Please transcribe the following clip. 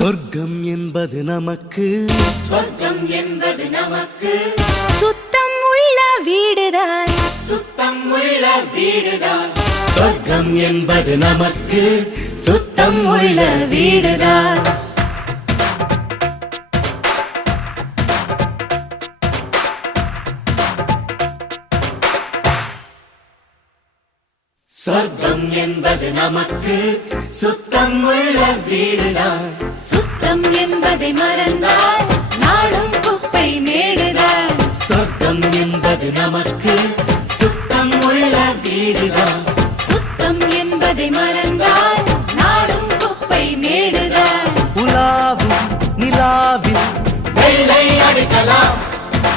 சொர்க்கம் என்பது நமக்கு சொர்க்கம் என்பது நமக்கு சுத்தம் உள்ள வீடுதான் சுத்தம் உள்ள வீடுதான் சொர்க்கம் என்பது நமக்கு சுத்தம் உள்ள வீடுதான் சொர்க்கம் என்பது நமக்கு சுத்தம் உள்ள வீடுதான் சுத்தம் என்பதை மறந்தால் நாடும் குப்பை மேடுதான் சொர்க்கம் என்பது நமக்கு சுத்தம் உள்ள வீடுதான் சுத்தம் என்பதை மறந்தால்